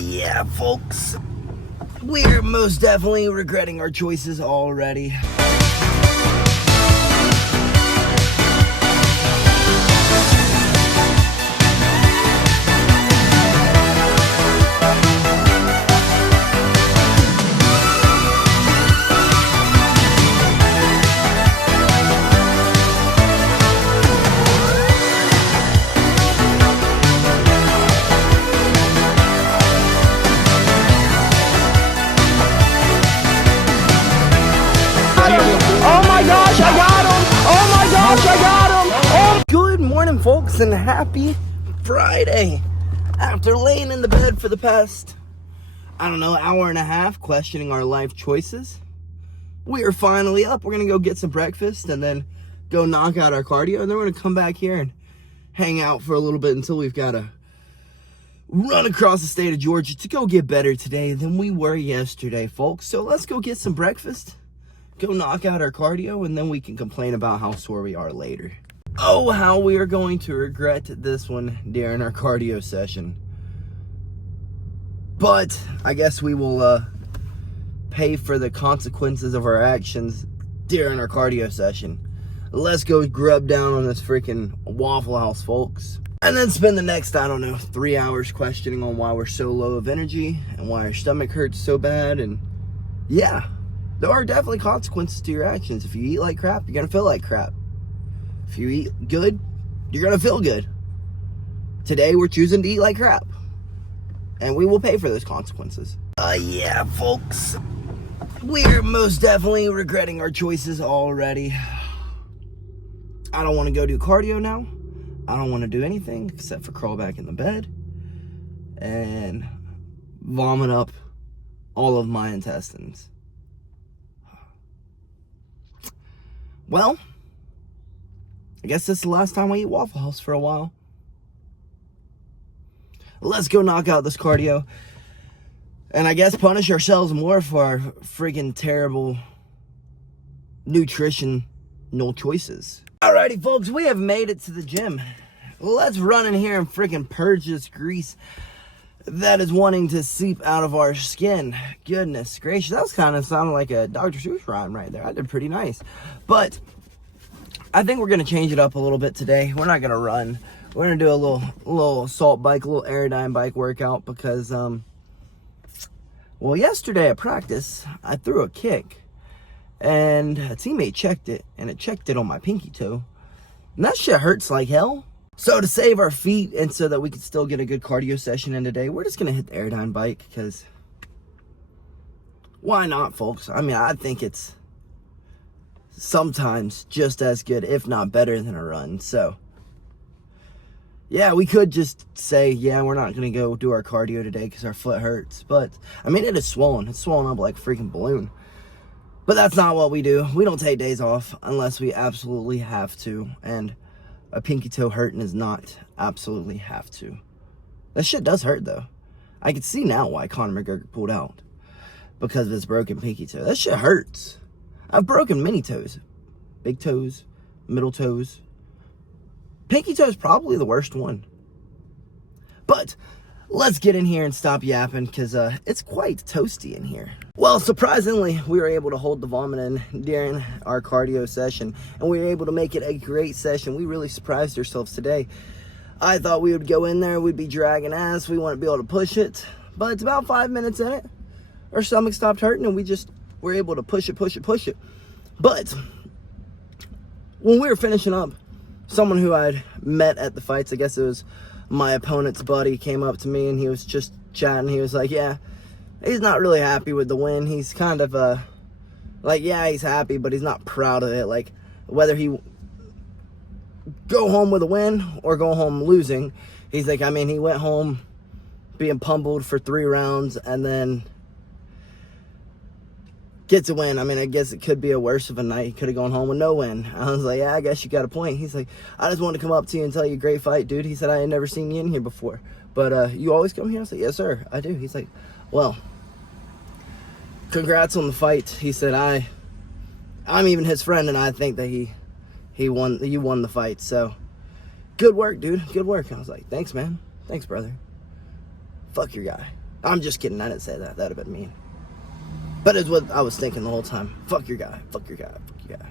Yeah, folks. We're most definitely regretting our choices already. Good morning, folks, and happy Friday. After laying in the bed for the past, hour and a half, questioning our life choices, we are finally up. We're going to go get some breakfast and then go knock out our cardio, and then we're going to come back here and hang out for a little bit until we've got to run across the state of Georgia to go get better today than we were yesterday, folks. So let's go get some breakfast, go knock out our cardio, and then we can complain about how sore we are later. Oh, how we are going to regret this one during our cardio session. But I guess we will pay for the consequences of our actions during our cardio session. Let's go grub down on this freaking Waffle House, folks. And then spend the next, 3 hours questioning on why we're so low of energy and why our stomach hurts so bad. And yeah, there are definitely consequences to your actions. If you eat like crap, you're going to feel like crap. If you eat good, you're going to feel good. Today, we're choosing to eat like crap. And we will pay for those consequences. Yeah, folks. We're most definitely regretting our choices already. I don't want to go do cardio now. I don't want to do anything except for crawl back in the bed and vomit up all of my intestines. Well, I guess this is the last time we eat Waffle House for a while. Let's go knock out this cardio. And I guess punish ourselves more for our freaking terrible nutritional choices. Alrighty, folks, we have made it to the gym. Let's run in here and freaking purge this grease that is wanting to seep out of our skin. Goodness gracious, that was kind of sounding like a Dr. Seuss rhyme right there. I did pretty nice. But I think we're going to change it up a little bit today. We're not going to run. We're going to do a little assault bike, a little aerodyne bike workout because, well, yesterday at practice, I threw a kick. And a teammate checked it, and it checked it on my pinky toe. And that shit hurts like hell. So to save our feet and so that we can still get a good cardio session in today, we're just going to hit the aerodyne bike because why not, folks? I mean, I think it's sometimes just as good, if not better, than a run. So yeah, we could just say, yeah, we're not going to go do our cardio today because our foot hurts. But I mean, it is swollen. It's swollen up like a freaking balloon. But that's not what we do. We don't take days off unless we absolutely have to. And a pinky toe hurting is not absolutely have to. That shit does hurt, though. I can see now why Conor McGregor pulled out. Because of his broken pinky toe. That shit hurts. I've broken many toes. Big toes, middle toes. Pinky toe is probably the worst one. But let's get in here and stop yapping because it's quite toasty in here. Well, surprisingly, we were able to hold the vomit in during our cardio session, and we were able to make it a great session. We really surprised ourselves today. I thought we would go in there, we'd be dragging ass, we wouldn't be able to push it, but it's about 5 minutes in it. Our stomach stopped hurting, and we just were able to push it. But when we were finishing up, someone who I'd met at the fights, I guess it was my opponent's buddy, came up to me and he was just chatting. He was like, yeah, he's not really happy with the win. He's kind of like, yeah, he's happy, but he's not proud of it. Like, whether he go home with a win or go home losing, he's like, I mean, he went home being pummeled for 3 rounds and then gets a win. I mean, I guess it could be a worse of a night. He could have gone home with no win. I was like, yeah, I guess you got a point. He's like, I just wanted to come up to you and tell you, great fight, dude. He said, I had never seen you in here before. But you always come here? I said, yes, sir, I do. He's like, well, congrats on the fight. He said, I'm even his friend, and I think that you won the fight. So good work, dude. Good work. I was like, thanks, man. Thanks, brother. Fuck your guy. I'm just kidding. I didn't say that. That would have been mean. But it's what I was thinking the whole time. Fuck your guy. Fuck your guy. Fuck your guy.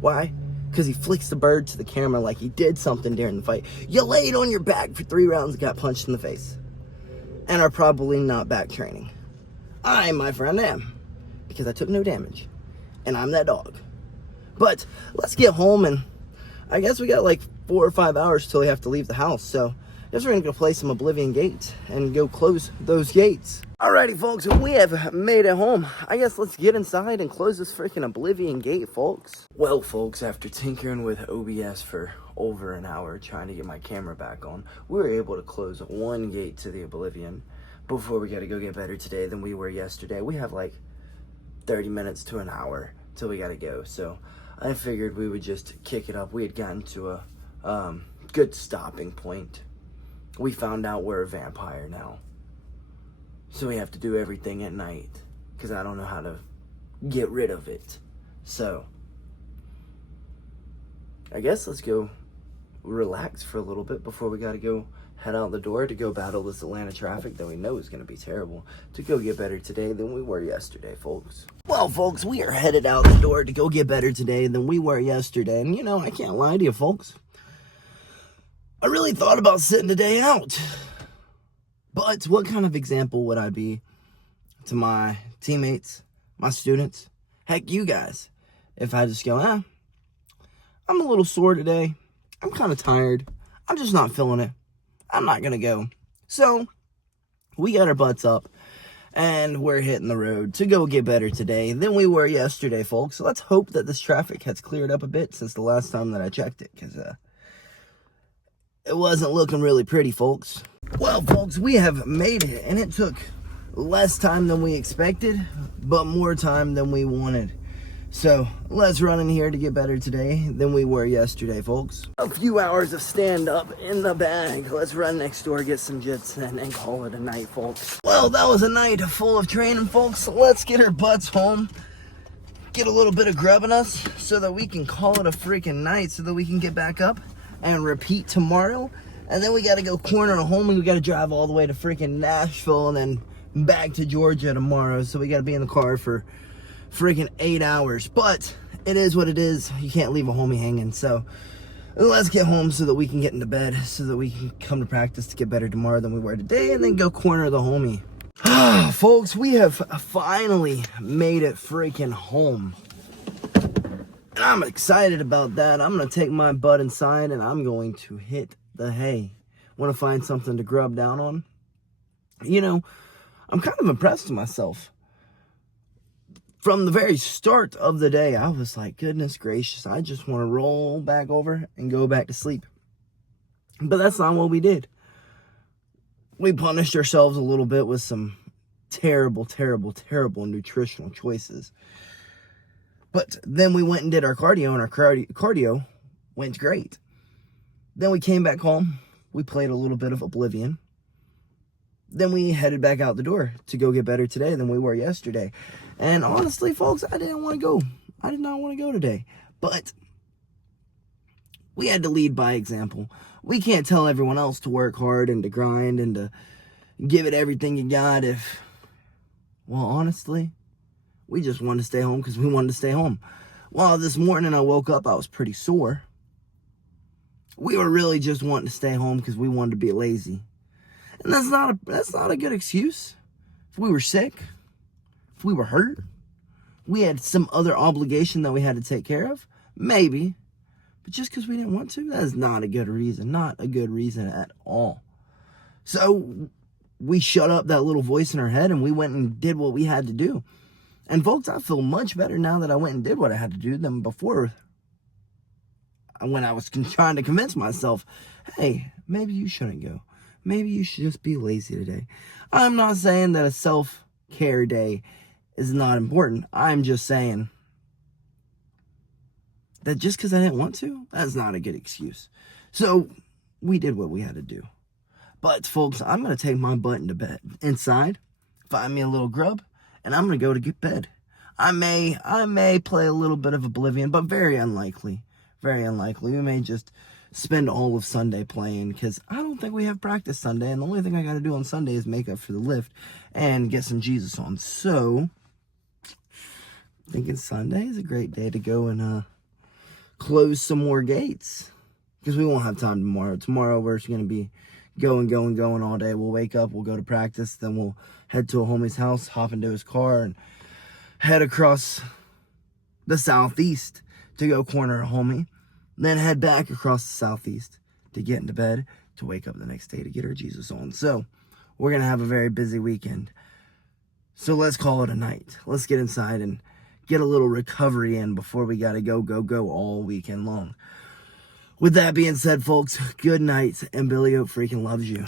Why? Because he flicks the bird to the camera like he did something during the fight. You laid on your back for 3 rounds and got punched in the face. And are probably not back training. I, my friend, am. Because I took no damage. And I'm that dog. But let's get home, and I guess we got like 4 or 5 hours till we have to leave the house. So I guess we're going to go play some Oblivion Gate and go close those gates. Alrighty, folks, we have made it home. I guess let's get inside and close this freaking Oblivion Gate, folks. Well, folks, after tinkering with OBS for over an hour trying to get my camera back on, we were able to close 1 gate to the Oblivion before we got to go get better today than we were yesterday. We have like 30 minutes to an hour till we got to go. So I figured we would just kick it up. We had gotten to a good stopping point. We found out we're a vampire now. So we have to do everything at night, because I don't know how to get rid of it. So I guess let's go relax for a little bit before we got to go head out the door to go battle this Atlanta traffic that we know is going to be terrible, to go get better today than we were yesterday, folks. Well, folks, we are headed out the door to go get better today than we were yesterday. And, you know, I can't lie to you, folks. I really thought about sitting today out. But what kind of example would I be to my teammates, my students, heck, you guys, if I just go, I'm a little sore today. I'm kind of tired. I'm just not feeling it. I'm not going to go. So we got our butts up and we're hitting the road to go get better today than we were yesterday, folks. So let's hope that this traffic has cleared up a bit since the last time that I checked it, because it wasn't looking really pretty, folks. Well, folks, we have made it, and it took less time than we expected, but more time than we wanted. So let's run in here to get better today than we were yesterday, folks. A few hours of stand-up in the bag. Let's run next door, get some jits in, and call it a night, folks. Well, that was a night full of training, folks. So let's get our butts home, get a little bit of grub in us so that we can call it a freaking night, so that we can get back up and repeat tomorrow. And then we got to go corner to home, and we got to drive all the way to freaking Nashville and then back to Georgia tomorrow. So we got to be in the car for freaking 8 hours. But it is what it is. You can't leave a homie hanging. So let's get home so that we can get into bed, so that we can come to practice to get better tomorrow than we were today, and then go corner the homie. Folks, we have finally made it freaking home. And I'm excited about that. I'm going to take my butt inside and I'm going to hit the hay. Want to find something to grub down on? You know, I'm kind of impressed with myself. From the very start of the day, I was like, goodness gracious, I just want to roll back over and go back to sleep. But that's not what we did. We punished ourselves a little bit with some terrible, terrible, terrible nutritional choices. But then we went and did our cardio, and our cardio went great. Then we came back home. We played a little bit of Oblivion. Then we headed back out the door to go get better today than we were yesterday. And honestly, folks, I didn't want to go. I did not want to go today. But we had to lead by example. We can't tell everyone else to work hard and to grind and to give it everything you got if, well, honestly, we just wanted to stay home because we wanted to stay home. Well, this morning I woke up, I was pretty sore. We were really just wanting to stay home because we wanted to be lazy. And that's not a good excuse. If we were sick, if we were hurt, we had some other obligation that we had to take care of, maybe. But just because we didn't want to, that is not a good reason. Not a good reason at all. So we shut up that little voice in our head and we went and did what we had to do. And folks, I feel much better now that I went and did what I had to do than before, when I was trying to convince myself, hey, maybe you shouldn't go. Maybe you should just be lazy today. I'm not saying that a self-care day is not important. I'm just saying that just because I didn't want to, that's not a good excuse. So we did what we had to do. But folks, I'm going to take my butt into bed, inside, find me a little grub, and I'm going to go to get bed. I may play a little bit of Oblivion, but very unlikely. Very unlikely. We may just spend all of Sunday playing, because I don't think we have practice Sunday, and the only thing I got to do on Sunday is make up for the lift and get some Jesus on. So, thinking Sunday is a great day to go and close some more gates, because we won't have time tomorrow. Tomorrow we're just going to be going all day. We'll wake up, we'll go to practice, then we'll head to a homie's house, hop into his car, and head across the southeast to go corner a homie, then head back across the southeast to get into bed, to wake up the next day to get our Jesus on. So we're going to have a very busy weekend. So let's call it a night. Let's get inside and get a little recovery in before we got to go all weekend long. With that being said, folks, good night, and BillyGoat freaking loves you.